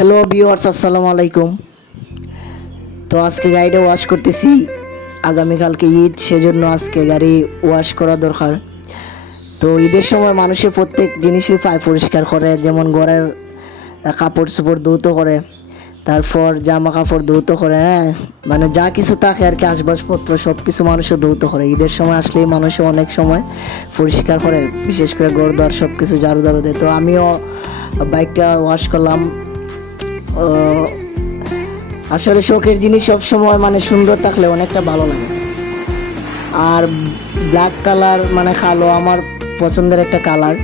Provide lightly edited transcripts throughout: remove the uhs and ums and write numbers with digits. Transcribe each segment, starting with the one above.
Hello viewers, আসসালামু আলাইকুম। তো আজকে গাড়িটা ওয়াশ করতেছি, আগামীকালকে ঈদ, সেজন্য আজকে গাড়ি ওয়াশ করা দরকার। তো ঈদের সময় মানুষের প্রত্যেক জিনিসই পায় পরিষ্কার করে, যেমন ঘরের কাপড় চোপড় ধৌত করে, তারপর জামা কাপড় ধৌত করে, হ্যাঁ মানে যা কিছু থাকে আর কি, আসবাবপত্র সব কিছু মানুষে ধৌত করে। ঈদের সময় আসলেই মানুষে অনেক সময় পরিষ্কার করে, বিশেষ করে ঘর দ্বার সব কিছু ঝাড়ু ঝাড়ু দেয়। তো আমিও বাইকটা ওয়াশ করলাম। আসলে শখের জিনিস সব সময় মানে সুন্দর থাকলে অনেকটা ভালো লাগে। আর ব্ল্যাক কালার মানে কালো আমার পছন্দের একটা কালার।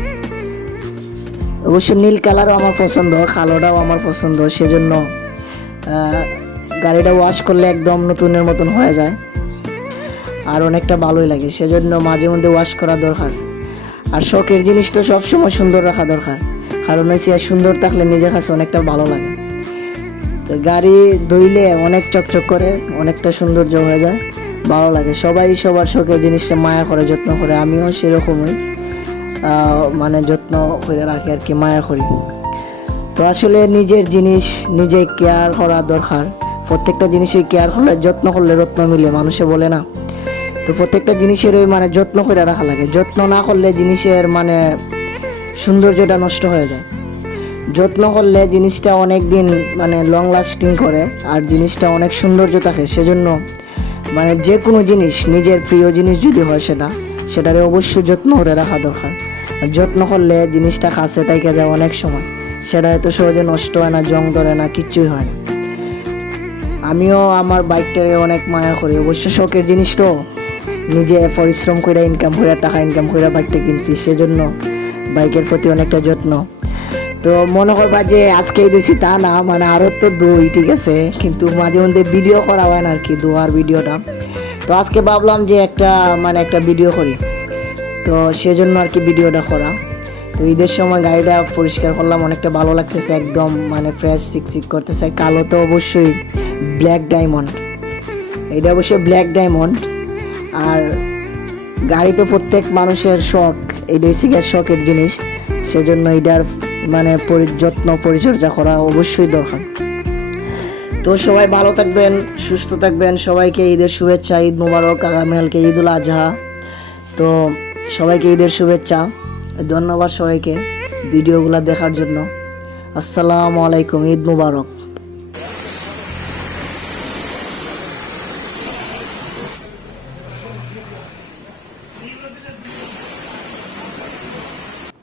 অবশ্য নীল কালারও আমার পছন্দ, কালোটাও আমার পছন্দ, সেজন্য গাড়িটা ওয়াশ করলে একদম নতুনের মতন হয়ে যায় আর অনেকটা ভালোই লাগে। সেজন্য মাঝে মধ্যে ওয়াশ করা দরকার। আর শখের জিনিস তো সবসময় সুন্দর রাখা দরকার, কারণ হচ্ছে সুন্দর থাকলে নিজের কাছে অনেকটা ভালো লাগে। তো গাড়ি ধুইলে অনেক চকচক করে, অনেকটা সৌন্দর্য হয়ে যায়, ভালো লাগে। সবাই সবার শখের জিনিসটা মায়া করে, যত্ন করে। আমিও সেরকমই মানে যত্ন করে রাখি আর কি, মায়া করি। তো আসলে নিজের জিনিস নিজে কেয়ার করা দরকার। প্রত্যেকটা জিনিসের কেয়ার করলে, যত্ন করলে রত্ন মিলে, মানুষে বলে না? তো প্রত্যেকটা জিনিসেরই মানে যত্ন করে রাখা লাগে। যত্ন না করলে জিনিসের মানে সৌন্দর্যটা নষ্ট হয়ে যায়। যত্ন করলে জিনিসটা অনেক দিন মানে লং লাস্টিং করে, আর জিনিসটা অনেক সৌন্দর্য থাকে। সেজন্য মানে যে কোনো জিনিস, নিজের প্রিয় জিনিস যদি হয় সেটারে অবশ্যই যত্ন করে রাখা দরকার। আর যত্ন করলে জিনিসটা কাছে থেকে যায় অনেক সময়, সেটা এত সহজে নষ্ট হয় না, জং ধরে না, কিচ্ছুই হয় না। আমিও আমার বাইকটাকে অনেক মায়া করি। অবশ্য শখের জিনিস তো, নিজে পরিশ্রম করে ইনকাম করে, টাকা ইনকাম করে বাইকটা কিনছি, সেজন্য বাইকের প্রতি অনেকটা যত্ন। তো মনে করবা যে আজকেই দিছি তা না, মানে আরও তো দুই, ঠিক আছে, কিন্তু মাঝে মধ্যে ভিডিও করা হয় না আর কি, দুয়ার ভিডিওটা। তো আজকে ভাবলাম যে একটা ভিডিও করি, তো সেজন্য আর কি ভিডিওটা করা। তো ঈদের সময় গাড়িটা পরিষ্কার করলাম, অনেকটা ভালো লাগতেছে, একদম মানে ফ্রেশ চিকচিক করতেছে। কালো তো অবশ্যই ব্ল্যাক ডায়মন্ড, এটা অবশ্যই ব্ল্যাক ডায়মন্ড। আর গাড়ি তো প্রত্যেক মানুষের শখ, এটা হচ্ছে শখের জিনিস, সেজন্য এটার মানে যত্ন পরিচর্যা করা অবশ্যই দরকার। তো সবাই ভালো থাকবেন, সুস্থ থাকবেন, সবাইকে ঈদের শুভেচ্ছা, ঈদ মুবারক। আগামীকালকে ঈদুল আজহা, তো সবাইকে ঈদের শুভেচ্ছা। ধন্যবাদ সবাইকে ভিডিওগুলো দেখার জন্য। আসসালামু আলাইকুম, ঈদ মুবারক।